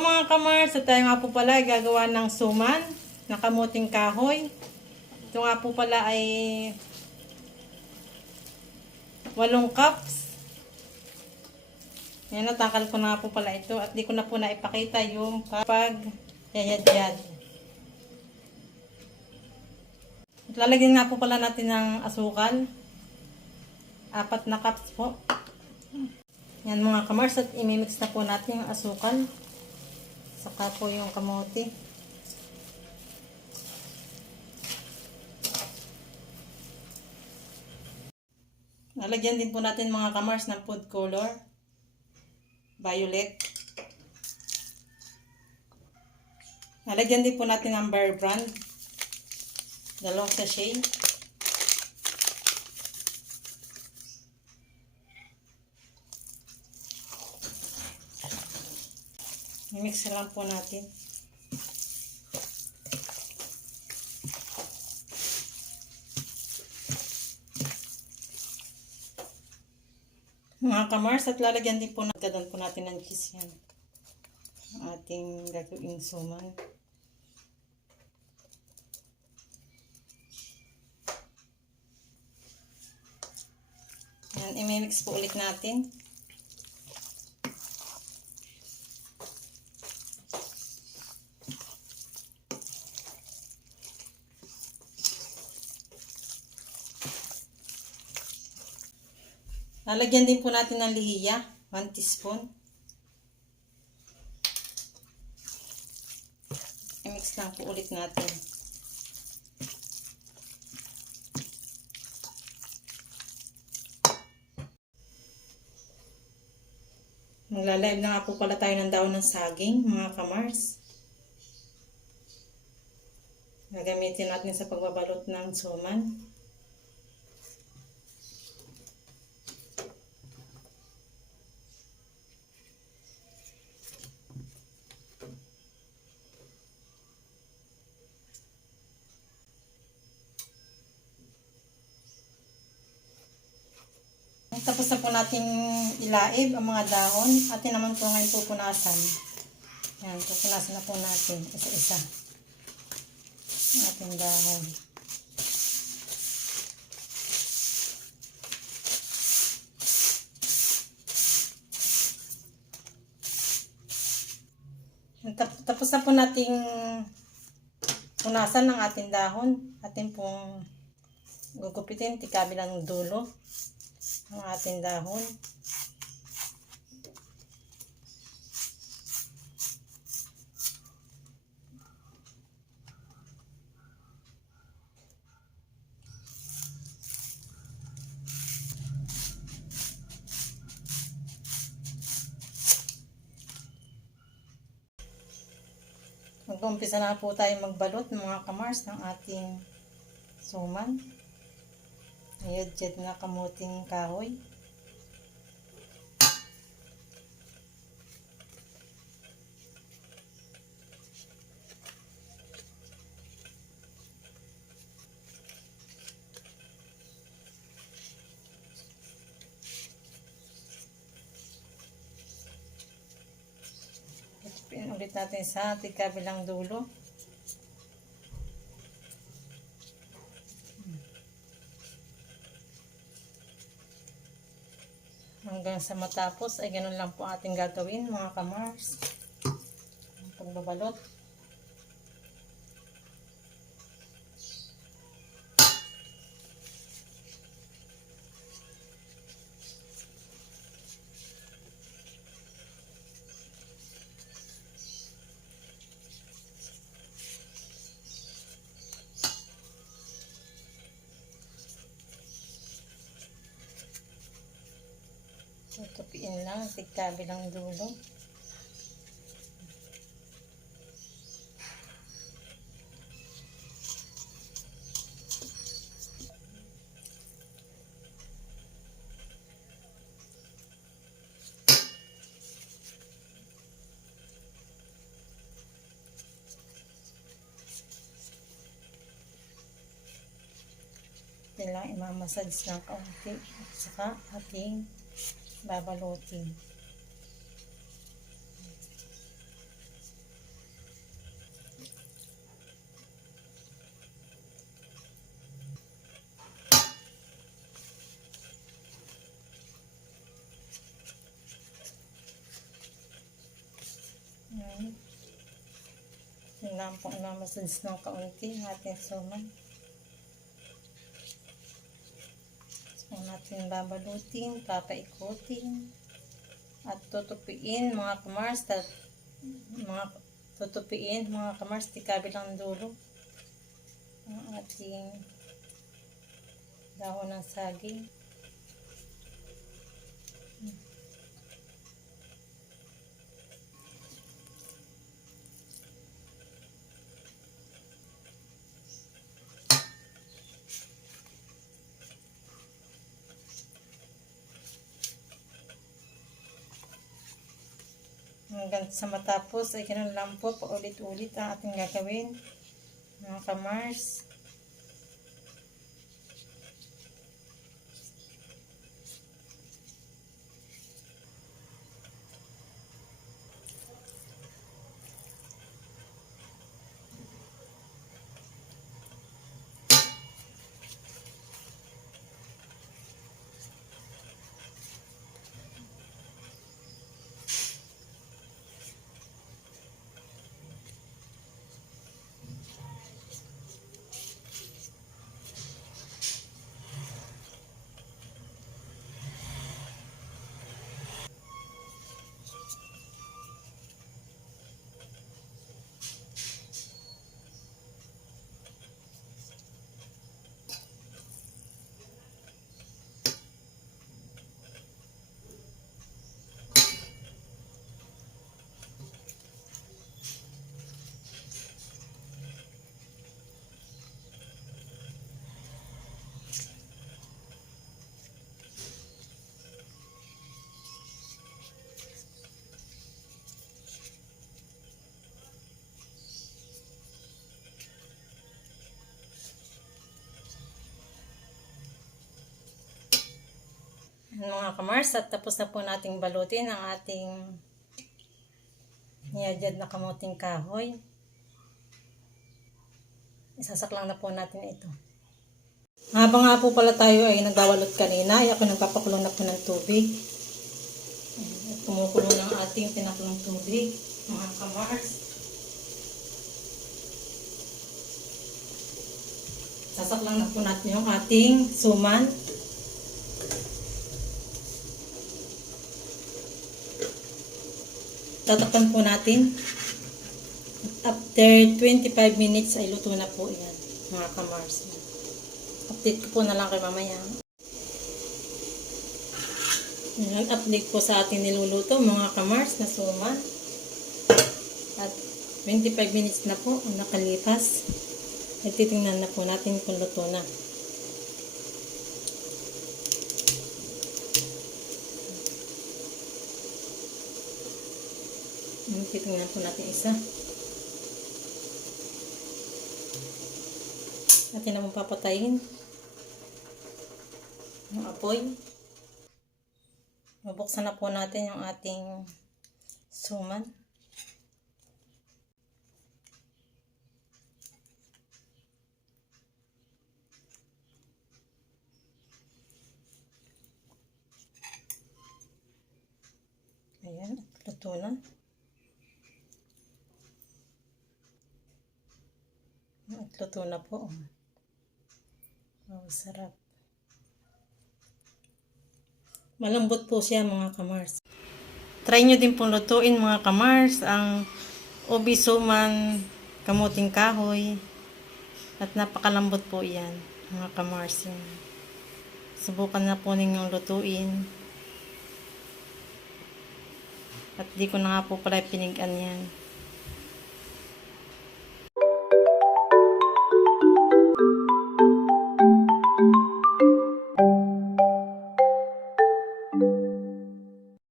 mga kamars, at tayo nga po pala ay gagawa ng suman na kamuting kahoy. Ito nga po pala ay 8 cups. Yan, natakal ko na po pala ito at di ko na po naipakita yung pag-yayad-yad. At lalagyan nga po pala natin ng asukal. 4 na cups po. Yan mga kamars, at imimix na po natin yung asukal. Saka po yung kamote. Lalagyan din po natin mga kamars ng food color. Violet. Lalagyan din po natin ng Bear Brand. 2 sachet. I-mix lang po natin. Mga kamars, at lalagyan din po natin ng cheese yan. Ang ating gagawing suman. Yan, i-mix po ulit natin. Lalagyan din po natin ng lihiya, 1 teaspoon. I-mix lang po ulit natin. Maglalive na nga po pala tayo ng daon ng saging, mga kamars. Gagamitin natin sa pagbabalot ng suman. Tapos na po natin ilaib ang mga dahon. Atin naman po ngayon pupunasan. Yan, pupunasan na po natin isa-isa ang ating dahon. Tapos na po nating punasan ng ating dahon. Atin pong gugupitin kabilang dulo ang ating dahon. Mag-umpisa na po tayo magbalot ng mga kamars ng ating suman. Yad-yad na kamuting kahoy. Ipin ulit natin sa kabilang dulo. Hanggang sa matapos ay ganun lang po ating gagawin mga kamars. Ang pagbabalot. Tupiin lang kabilang dulo. Ito lang imamassage ng kaunti at saka ating babalutin. Ayan. Kailangan pong namasads ng kaunti ang ating suman. So, natin babalutin, papaikutin, at tutupiin mga kamars, mga kamars, di kabilang dulo ang ating dahon ng saging. Hanggang sa matapos ay ganun lang po, paulit-ulit ang ating gagawin mga kamars. Mga kamars, at tapos na po nating balutin ang ating niyadjad na kamuting kahoy. Isasaklang na po natin ito. Habang nga po pala tayo ay nagdawalot kanina, ay ako nagpapakulo na po ng tubig. At kumukulo ng ating pinakulong tubig, mga kamars. Sasaklang na po natin yung ating suman. Tatakpan po natin. After 25 minutes ay luto na po yan, mga kamars. Update ko po na lang kay mamaya. Nag-update po sa ating niluluto, mga kamars, na suman. At 25 minutes na po ang nakalipas. At titingnan na po natin kung luto na. Titingnan po natin isa. Natin naman papatayin yung apoy. Mabuksan na po natin yung ating suman. Ayan, luto na. At luto na po. Wow, sarap. Malambot po siya, mga kamars. Try nyo din pong lutuin, mga kamars, ang ubi suman kamuting kahoy. At napakalambot po yan, mga kamars. Subukan na po ninyong lutuin. At di ko na nga po pala pinigan yan.